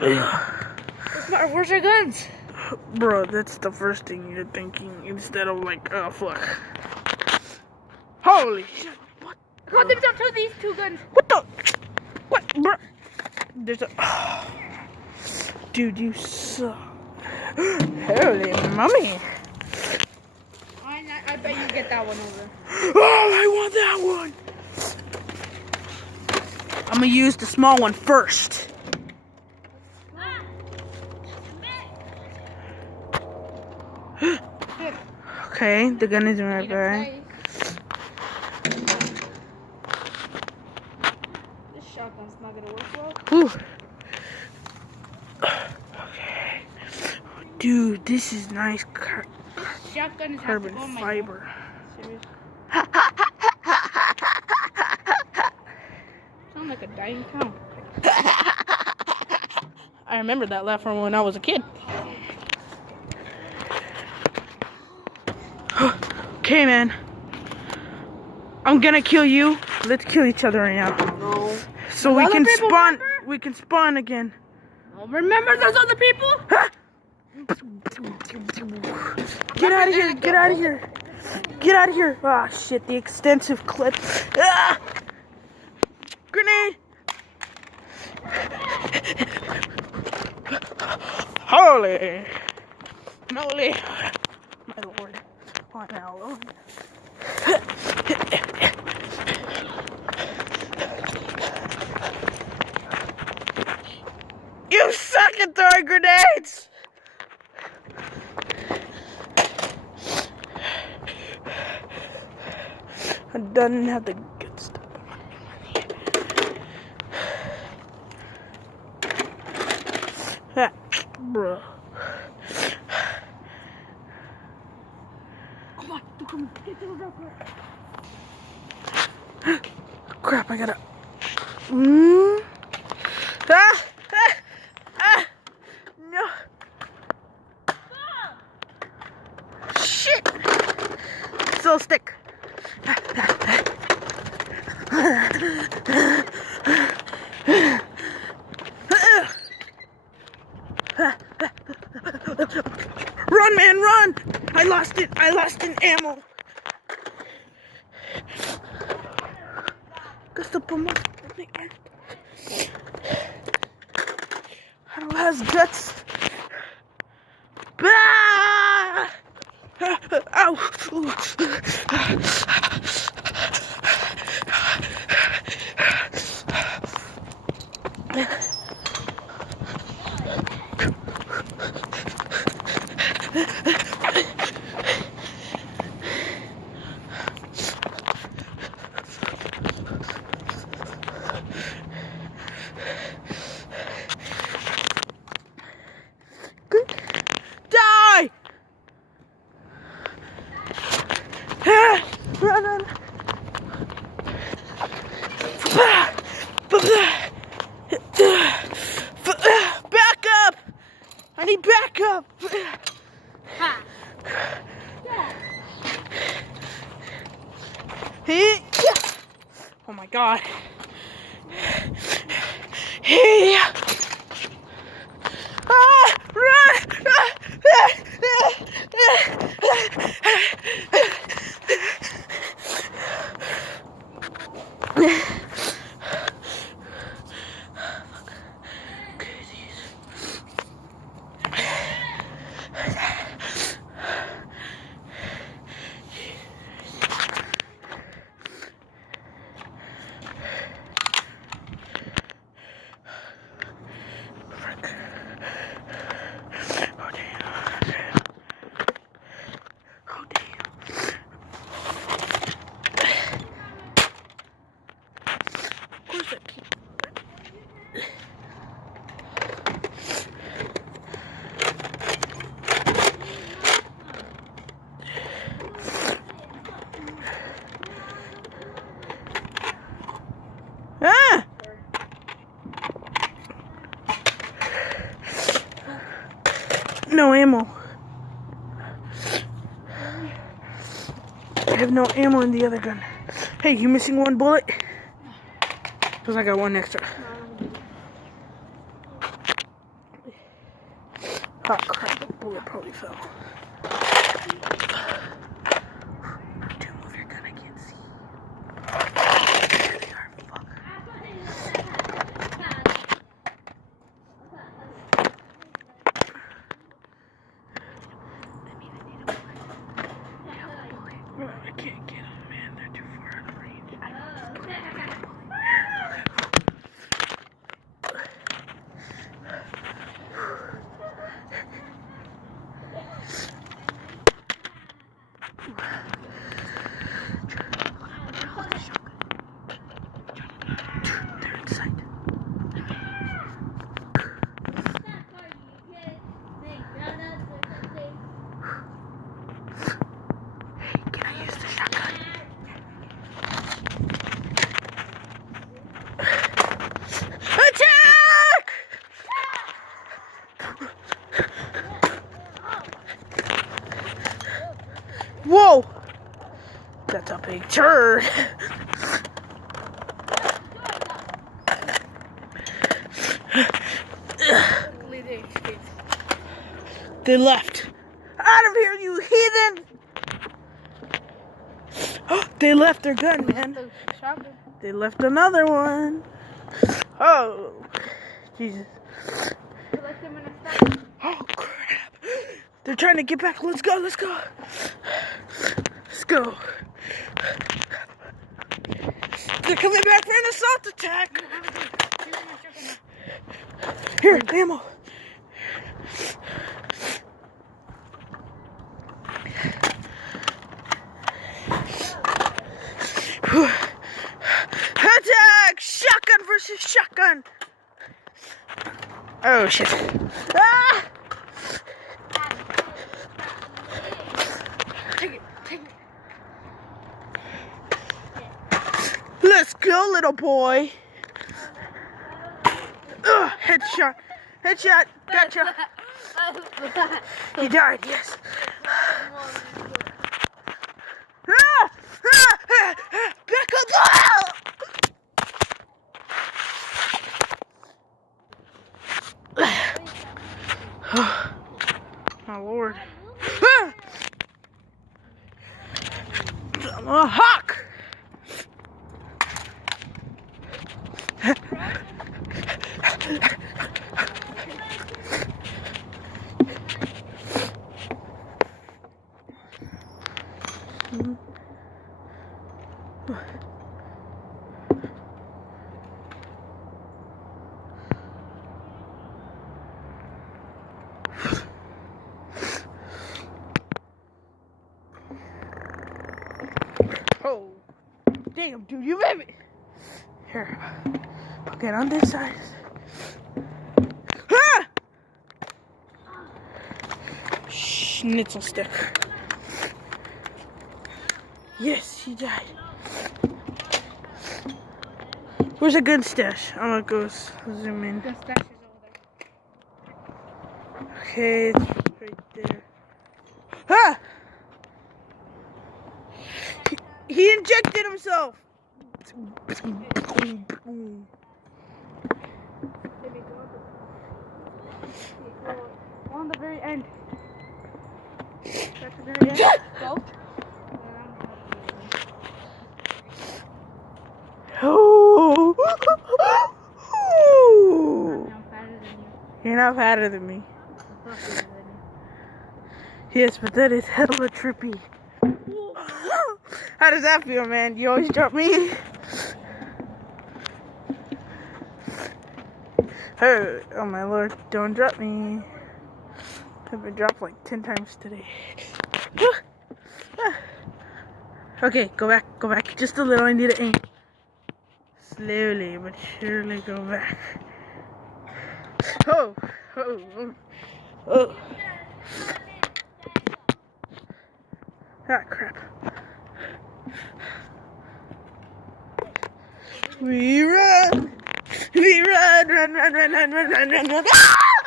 Where's our guns? Bro, that's the first thing you're thinking instead of like, oh fuck. Holy shit. What? How did I to these two guns? What the? What, bro? There's a. Dude, you suck. Holy mommy. I bet you get that one over. Oh, I want that one. I'm gonna use the small one first. Okay, the gun is in my bag. This shotgun's not gonna work well. Whew. Okay. Dude, this is nice This shotgun is carbon fiber. Seriously. Sound like a dying cow. I remember that laugh from when I was a kid. Okay, man. I'm gonna kill you. Let's kill each other right now. No. So we can spawn. We can spawn again. Oh, remember those other people? Get out of here! Get out of here! Get out of here! Ah, shit! The extensive clip. Ah! Grenade! Holy moly! My lord! Oh, now, Lord. You suck at throwing grenades! I didn't have the good stuff. Ah, bro. Come on, get to the rope. Crap, I gotta. No. Shit. So stick. Run, man, run! I lost it. I lost an ammo. Gusto po mo. I don't have guts. Ah! Ow! Die! Run, run. Back up! I need backup! Ha! Hey! Oh my god. Hey! Ah! Run! Ah! No ammo. I have no ammo in the other gun. Hey, you missing one bullet? Because I got one extra. Oh crap, the bullet probably fell. Dude, move your gun, I can't see. There they are, fuck. Oh, I can't get them, man. They're too far out of range. I know. They're inside. Hey, can I use the shotgun? Attack! Whoa! That's a big turd. They left. Out of here, you heathen! They left their gun, man. They left another one. Oh, Jesus. Oh, crap. They're trying to get back. Let's go, let's go. Let's go. They're coming back for an assault attack. Here, ammo. Attack! Shotgun versus shotgun. Oh shit. Ah! Take it. Let's go, little boy. Headshot. Gotcha. He died, yes. Back up! My lord. I'm a hawk! Oh, damn, dude, you made me. Here, I'll get on this side. Ah! Schnitzel stick. Yes, he died. Where's a gun stash? I'm gonna go zoom in. The stash is over there. Okay, it's right there. Ah! He injected himself. On the very end. That's the very end. Go. Oh. I'm fatter than you. You're not fatter than me. I'm fatter than you. Yes, but that is hella trippy. How does that feel, man? You always drop me? Hey, oh my lord, don't drop me. I've been dropped like 10 times today. Okay, go back, just a little. I need to aim. Slowly but surely go back. Oh. Ah, crap. We run, run. Ah!